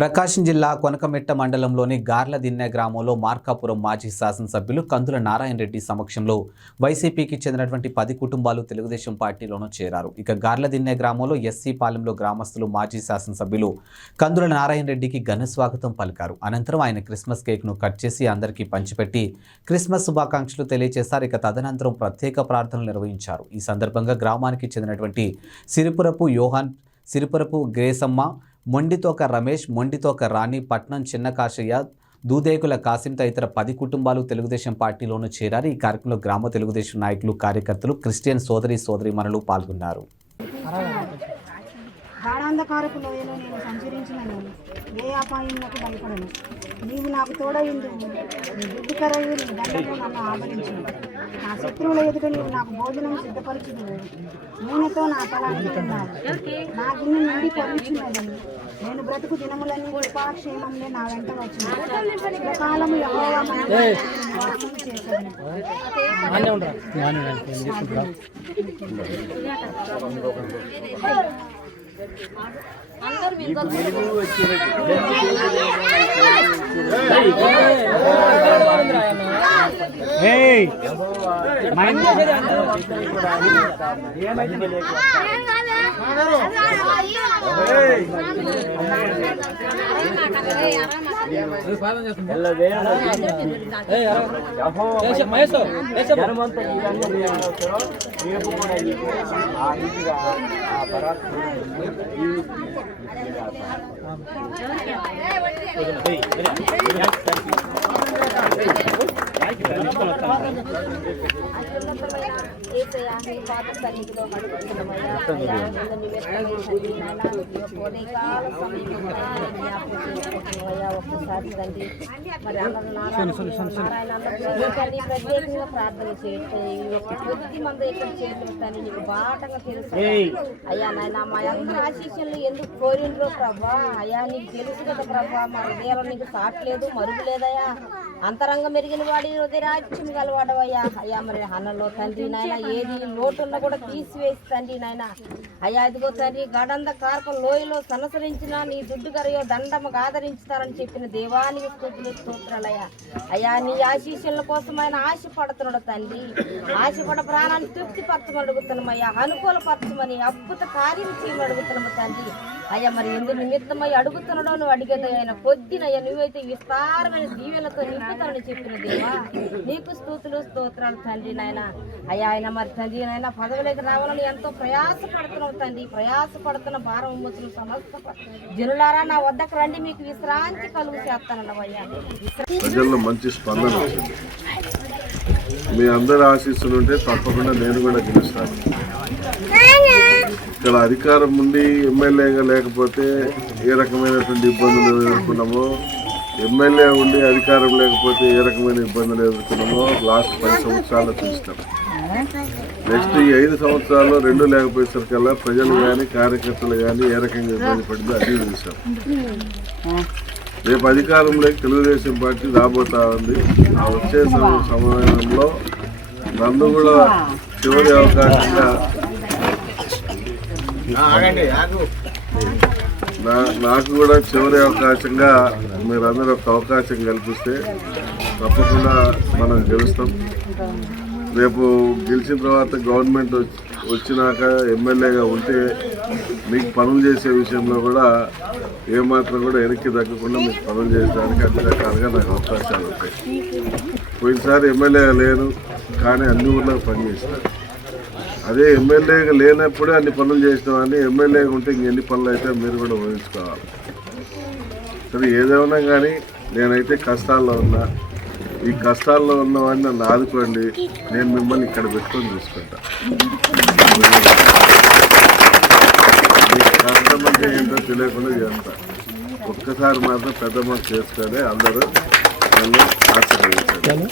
ప్రకాశం జిల్లా కొనకమెట్ట మండలంలోని గార్లదిన్నె గ్రామంలో మార్కాపురం మాజీ శాసనసభ్యులు కందుల నారాయణ రెడ్డి సమక్షంలో వైసీపీకి చెందినటువంటి 10 కుటుంబాలు తెలుగుదేశం పార్టీలోనూ చేరారు. ఇక గార్లదిన్నె గ్రామంలో ఎస్సీ పాలెంలో గ్రామస్తులు మాజీ శాసనసభ్యులు కందుల నారాయణ రెడ్డికి ఘన స్వాగతం పలికారు. అనంతరం ఆయన క్రిస్మస్ కేక్ను కట్ చేసి అందరికీ పంచిపెట్టి క్రిస్మస్ శుభాకాంక్షలు తెలియజేశారు. ఇక తదనంతరం ప్రత్యేక ప్రార్థనలు నిర్వహించారు. ఈ సందర్భంగా గ్రామానికి చెందినటువంటి సిరిపురపు యోహాన్, సిరిపురపు గ్రేసమ్మ, మొండితోక రమేష్, మొండితోక రాణి, పట్నం చిన్న కాశయ్య, దూదేకుల కాసిం తదితర 10 కుటుంబాలు తెలుగుదేశం పార్టీలోనూ చేరారు. ఈ కార్యక్రమంలో గ్రామ తెలుగుదేశం నాయకులు, కార్యకర్తలు, క్రిస్టియన్ సోదరీమణులు పాల్గొన్నారు. గాఢాంధకారపు లోయలో నేను సంచరించినను, ఏ అపాయములకు భయపడను. నీవు నాకు తోడయుండు, నీ దుడ్డుకరయు నీ దండము నన్ను ఆదరించును. నా శత్రువుల ఎదుట నీవు నాకు భోజనం సిద్ధపరచుదువు. నూనెతో నా తల అంటున్నావు, నా గిన్నె నుండి పొరుచున్నది. నేను బ్రతుకు దినములన్నీ కృపాక్షేమంలో నా వెంట వచ్చిన చిరకాలము యెహోవా వాసన చేశాను. ఒక్కసారి తండ్రి మరి ప్రత్యేకంగా ప్రార్థన చేస్తే కొద్ది మంది ఇక్కడ చేతులుతాను నీకు బాటంగా తెలుసు అయ్యా. నాయన మా అందరి ఆశీస్సులు ఎందుకు కోరిండ్రో ప్రభా, అయ్యా నీకు తెలుసు కదా ప్రభా, మా హృదయాలు నీకు సాట్లేదు, మరుగులేదయ్యా. అంతరంగం మెరిగిన వాడి హృదయరాజ్యం గలవాడవయ్యా. అయ్యా మరి అన్నలో తండ్రి నాయన ఏది లోటున్నా కూడా తీసివేసి తండ్రి నాయన అయ్యా. ఇదిగో తండ్రి గడంద కార్ప లోయలో సనసరించిన నీ దుడ్డు గరయో దండముకు ఆదరించుతారని చెప్పిన దేవానికి స్తోత్రాలయ్యా. అయ్యా నీ ఆశీస్సుల కోసం ఆయన ఆశపడుతున్నాడు తండ్రి. ఆశపడ ప్రాణాన్ని తృప్తిపరచమని అడుగుతున్నామయ్యా, అనుకూలపరచమని అద్భుత కార్యం చేయమని అడుగుతున్నాము తండ్రి. అయ్యా మరి ఎందు నిమిత్తమై అడుగుతున్నాడో నువ్వు అడిగేది ఆయన కొద్దినయ్యా, నువ్వైతే విస్తారమైన దీవెనతో నింపుతానని చెప్పిన దేవా నీకు స్తోత్రాలు తండ్రి నాయన. అయ్యా ఆయన మరి తండ్రి నాయన పదవులకు రావాలని ఎంతో ప్రయాసపడుతున్నావు తండ్రి. ప్రయాసపడుతున్న భారం మోసిన సమస్త జనులారా నా వద్దకు రండి, మీకు విశ్రాంతి కలుగు చేస్తానన్నవయ్యా. ప్రజల్లో మంచి స్పందన వచ్చింది. మీ అందరి ఆశీస్సులు ఉంటే తప్పకుండా నేను కూడా గెలుస్తాను. ఇక్కడ అధికారం ఉండి ఎమ్మెల్యేగా లేకపోతే ఏ రకమైనటువంటి ఇబ్బందులు ఎదుర్కొన్నామో, ఎమ్మెల్యే ఉండి అధికారం లేకపోతే ఏ రకమైన ఇబ్బందులు ఎదుర్కొన్నామో లాస్ట్ 10 సంవత్సరాలు చూస్తాం. నెక్స్ట్ ఈ 5 సంవత్సరాల్లో 2 లేకపోయేసరికల్లా ప్రజలు కానీ కార్యకర్తలు కానీ ఏ రకంగా ఇబ్బంది పడిందో అది చూసాం. రేపు అధికారంలోకి తెలుగుదేశం పార్టీ రాబోతా ఉంది. ఆ వచ్చే సమయంలో నన్ను కూడా చివరి అవకాశంగా నాకు కూడా చివరి అవకాశంగా మీరందరూ ఒక అవకాశం కల్పిస్తే తప్పకుండా మనం గెలుస్తాం. రేపు గెలిచిన తర్వాత గవర్నమెంట్ వచ్చినాక ఎమ్మెల్యేగా ఉంటే మీకు పనులు చేసే విషయంలో కూడా ఏమాత్రం కూడా వెనక్కి తగ్గకుండా మీకు పనులు చేయడానికి అన్ని రకాలుగా నాకు అవకాశాలు ఉంటాయి. పోయినసారి ఎమ్మెల్యేగా లేను కానీ అన్ని ఊర్లకు పనిచేసినాను. అదే ఎమ్మెల్యేగా లేనప్పుడే అన్ని పనులు చేసినామని, ఎమ్మెల్యేగా ఉంటే ఇంకెన్ని పనులు అయితే మీరు కూడా ఊహించుకోవాలి. సరే ఏదేమన్నా కానీ నేనైతే కష్టాల్లో ఉన్నా. ఈ కష్టాల్లో ఉన్నవాడిని నన్ను ఆదుకోండి, నేను మిమ్మల్ని ఇక్కడ పెట్టుకొని చూసుకుంటా. మీకు కష్టం అంటే ఏంటో తెలియకుండా చేస్తా. ఒక్కసారి మాత్రం పెద్ద మనసు చేసుకొని అందరూ నన్ను ఆశీర్వదించండి.